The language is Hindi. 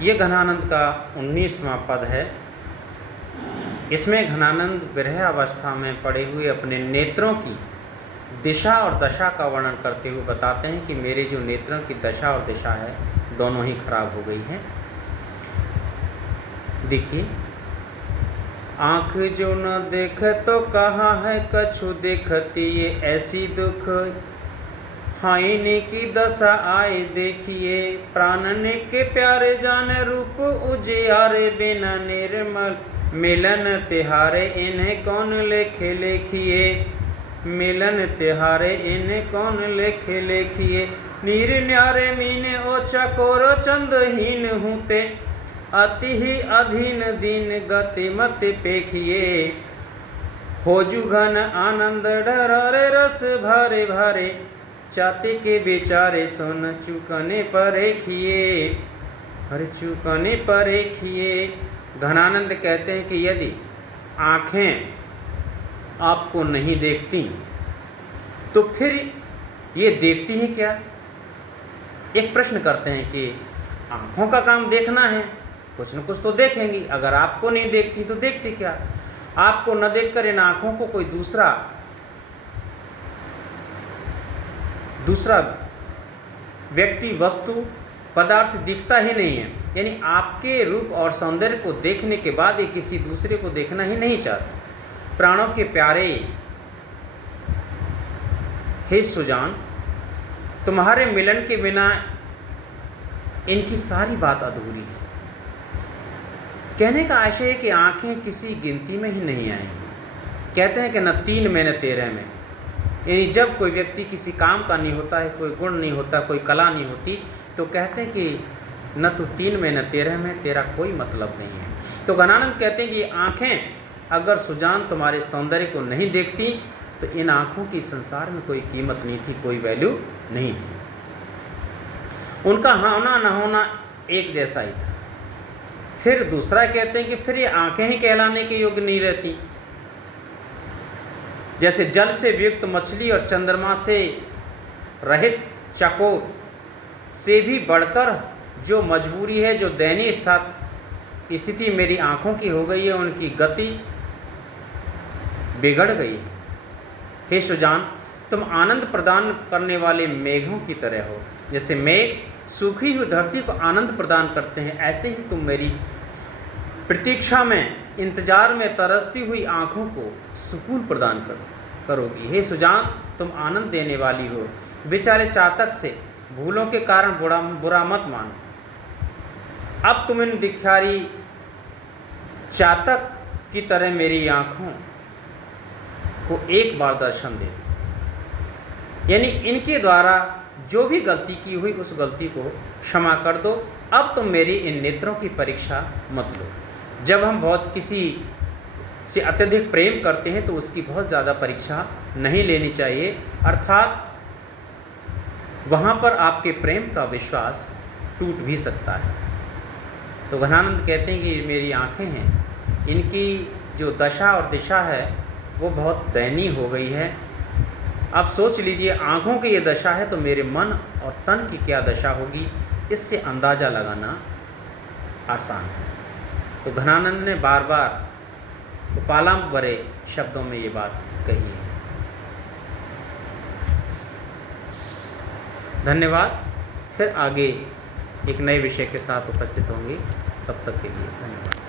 ये घनानंद का 19वां पद है। इसमें घनानंद विरह अवस्था में पड़े हुए अपने नेत्रों की दिशा और दशा का वर्णन करते हुए बताते हैं कि मेरे जो नेत्रों की दशा और दिशा है दोनों ही खराब हो गई हैं। देखिए, आँख जो न देख तो कहाँ है कछु देखती, ये ऐसी दुख हाइनी की दशा आए देखिए। प्राणने के प्यारे जाने रूप उजियारे, बिना निर्मल मिलन तिहारे इन्हें कौन लेखे लेखिए। मिलन तिहारे इन्हें कौन लेखे लेखिए। नीर न्यारे मीने ओ चकोरो चंदहीन हूते, अति ही अधीन दीन गति मत पेखिए। होजु घन आनंद डरारे रस भारे भारे, चाते के बेचारे सोन चुकने पर खिए। अरे चुकने पर खिए। घनानंद कहते हैं कि यदि आँखें आपको नहीं देखती तो फिर ये देखती हैं क्या? एक प्रश्न करते हैं कि आँखों का काम देखना है, कुछ न कुछ तो देखेंगी। अगर आपको नहीं देखती तो देखती क्या? आपको न देखकर इन आँखों को कोई दूसरा व्यक्ति, वस्तु, पदार्थ दिखता ही नहीं है। यानी आपके रूप और सौंदर्य को देखने के बाद ये किसी दूसरे को देखना ही नहीं चाहते। प्राणों के प्यारे, हे सुजान, तुम्हारे मिलन के बिना इनकी सारी बात अधूरी है। कहने का आशय है कि आंखें किसी गिनती में ही नहीं आएंगी। कहते हैं कि न 3 में न 13 में। यानी जब कोई व्यक्ति किसी काम का नहीं होता है, कोई गुण नहीं होता, कोई कला नहीं होती, तो कहते हैं कि न तो 3 में न 13 में तेरा कोई मतलब नहीं है। तो घनानंद कहते हैं कि आँखें अगर सुजान तुम्हारे सौंदर्य को नहीं देखती तो इन आँखों की संसार में कोई कीमत नहीं थी, कोई वैल्यू नहीं थी। उनका होना न होना एक जैसा ही था। फिर दूसरा कहते हैं कि फिर ये आँखें ही कहलाने के योग्य नहीं रहती। जैसे जल से वियुक्त मछली और चंद्रमा से रहित चकोर से भी बढ़कर जो मजबूरी है, जो दयनीय स्थिति मेरी आँखों की हो गई है, उनकी गति बिगड़ गई। हे सुजान, तुम आनंद प्रदान करने वाले मेघों की तरह हो। जैसे मेघ सूखी हुई धरती को आनंद प्रदान करते हैं, ऐसे ही तुम मेरी प्रतीक्षा में, इंतजार में तरसती हुई आँखों को सुकून प्रदान करोगी। हे सुजान, तुम आनंद देने वाली हो। बेचारे चातक से भूलों के कारण बुरा मत मानो। अब तुम इन भिखारी चातक की तरह मेरी आँखों को एक बार दर्शन दे। यानी इनके द्वारा जो भी गलती की हुई उस गलती को क्षमा कर दो। अब तुम मेरी इन नेत्रों की परीक्षा मत लो। जब हम बहुत किसी से अत्यधिक प्रेम करते हैं तो उसकी बहुत ज़्यादा परीक्षा नहीं लेनी चाहिए, अर्थात वहाँ पर आपके प्रेम का विश्वास टूट भी सकता है। तो घनानंद कहते हैं कि मेरी आँखें हैं, इनकी जो दशा और दिशा है वो बहुत दयनीय हो गई है। आप सोच लीजिए, आँखों की ये दशा है तो मेरे मन और तन की क्या दशा होगी, इससे अंदाज़ा लगाना आसान है। तो घनानंद ने बार बार उपालांब भरे शब्दों में ये बात कही है। धन्यवाद। फिर आगे एक नए विषय के साथ उपस्थित होंगे। तब तक के लिए धन्यवाद।